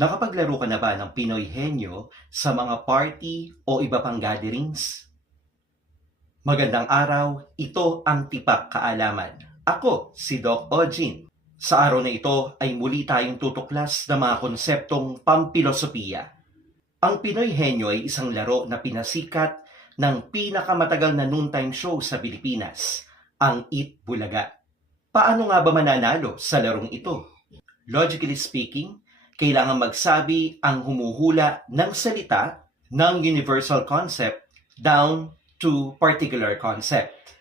Nakapaglaro ka na ba ng Pinoy Henyo sa mga party o iba pang gatherings? Magandang araw, ito ang Tipak Kaalaman. Ako si Doc Ojin. Sa araw na ito ay muli tayong tutuklas ng mga konseptong pampilosopiya. Ang Pinoy Henyo ay isang laro na pinasikat ng pinakamatagal na noontime show sa Pilipinas, ang Eat Bulaga. Paano nga ba mananalo sa larong ito? Logically speaking, kailangan magsabi ang humuhula ng salita ng universal concept down to particular concept.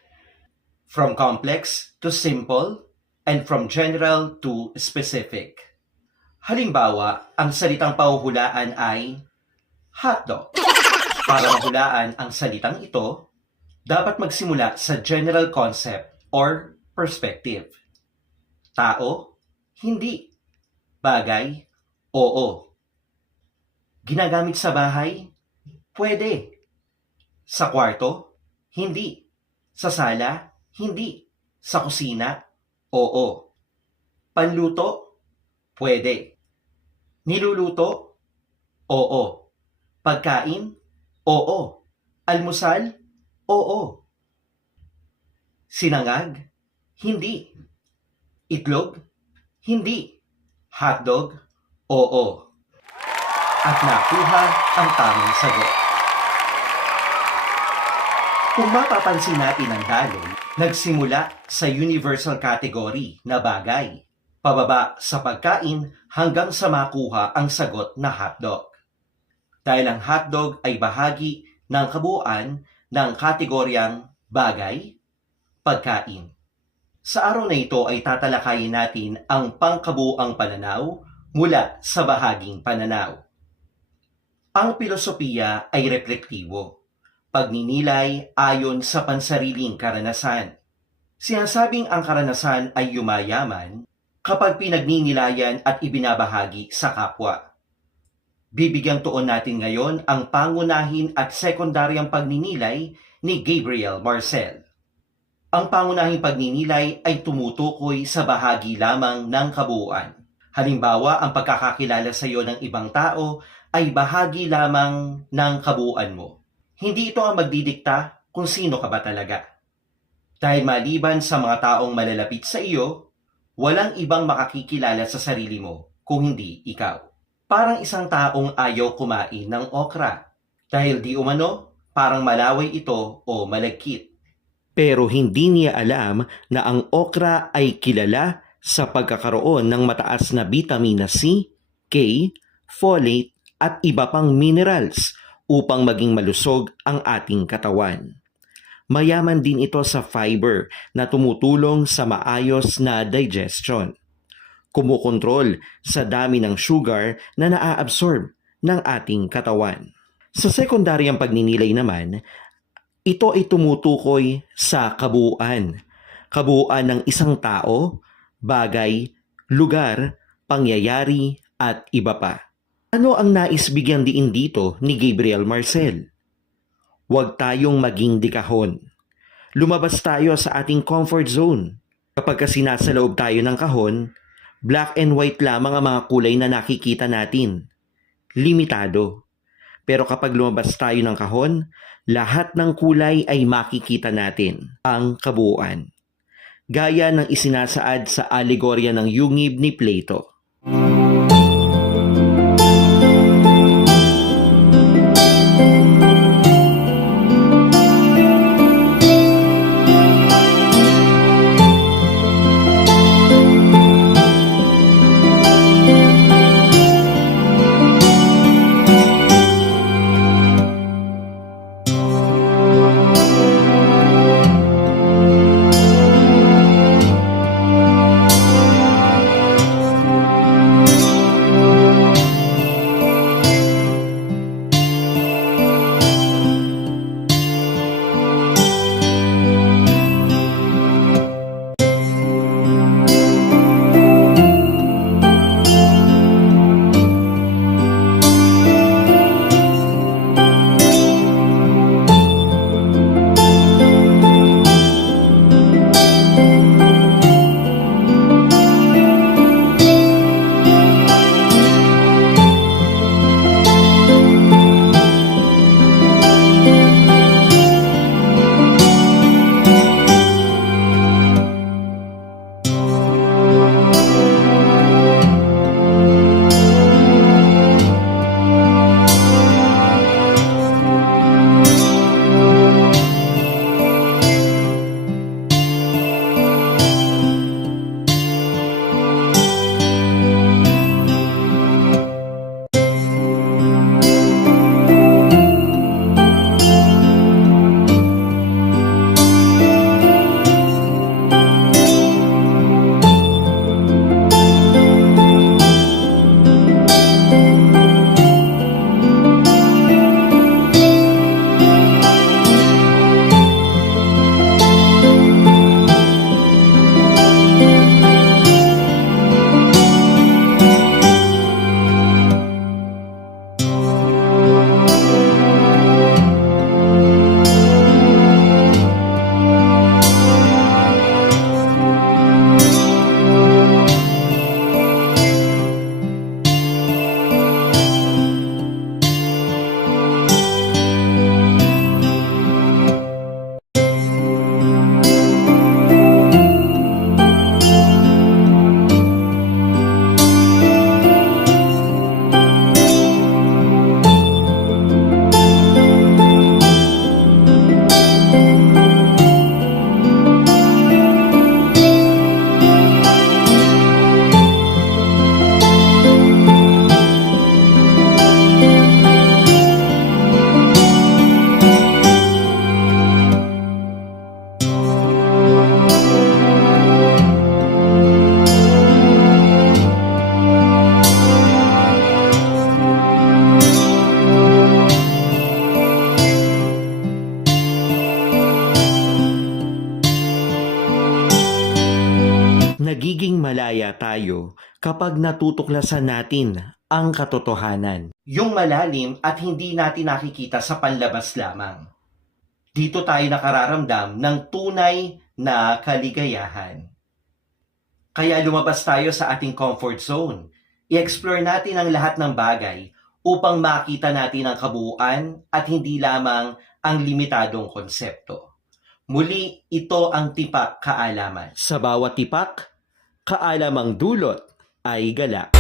From complex to simple and from general to specific. Halimbawa, ang salitang pahuhulaan ay hotdog. Para mahulaan ang salitang ito, dapat magsimula sa general concept or perspective. Tao? Hindi. Bagay? Oo. Ginagamit sa bahay? Pwede. Sa kwarto? Hindi. Sa sala? Hindi. Sa kusina? Oo. Panluto? Pwede. Niluluto? Oo. Pagkain? Oo. Almusal? Oo. Sinangag? Hindi. Itlog? Hindi. Hotdog? Oo. At nakuha ang tamang sagot. Kung mapapansin natin ang dalon, nagsimula sa universal category na bagay, pababa sa pagkain hanggang sa makuha ang sagot na hotdog. Dahil ang hotdog ay bahagi ng kabuuan ng kategoryang bagay, pagkain. Sa araw na ito ay tatalakayin natin ang pangkabuuang pananaw mula sa bahaging pananaw. Ang filosofiya ay reflektibo, pagninilay ayon sa pansariling karanasan. Sinasabing ang karanasan ay yumayaman kapag pinagninilayan at ibinabahagi sa kapwa. Bibigyang tuon natin ngayon ang pangunahin at sekundaryang pagninilay ni Gabriel Marcel. Ang pangunahing pagninilay ay tumutukoy sa bahagi lamang ng kabuuan. Halimbawa, ang pagkakakilala sa iyo ng ibang tao ay bahagi lamang ng kabuuan mo. Hindi ito ang magdidikta kung sino ka ba talaga. Dahil maliban sa mga taong malalapit sa iyo, walang ibang makakikilala sa sarili mo kung hindi ikaw. Parang isang taong ayaw kumain ng okra. Dahil di umano, parang malaway ito o malagkit. Pero hindi niya alam na ang okra ay kilala sa pagkakaroon ng mataas na vitamina C, K, folate at iba pang minerals upang maging malusog ang ating katawan. Mayaman din ito sa fiber na tumutulong sa maayos na digestion. Kumukontrol sa dami ng sugar na naa-absorb ng ating katawan. Sa sekundaryang pagninilay naman, ito ay tumutukoy sa kabuuan. Kabuuan ng isang tao, bagay, lugar, pangyayari at iba pa. Ano ang nais bigyang diin dito ni Gabriel Marcel? Huwag tayong maging dikahon. Lumabas tayo sa ating comfort zone. Kapag kasi nasa loob tayo ng kahon, black and white lamang ang mga kulay na nakikita natin. Limitado. Pero kapag lumabas tayo ng kahon, lahat ng kulay ay makikita natin, ang kabuuan. Gaya ng isinasaad sa alegorya ng yungib ni Plato. magiging malaya tayo kapag natutuklasan natin ang katotohanan. Yung malalim at hindi natin nakikita sa panlabas lamang. Dito tayo nakararamdam ng tunay na kaligayahan. Kaya lumabas tayo sa ating comfort zone. I-explore natin ang lahat ng bagay upang makita natin ang kabuuan at hindi lamang ang limitadong konsepto. Muli, ito ang Tipak Kaalaman. Sa bawat tipak, kaalamang dulot ay galak.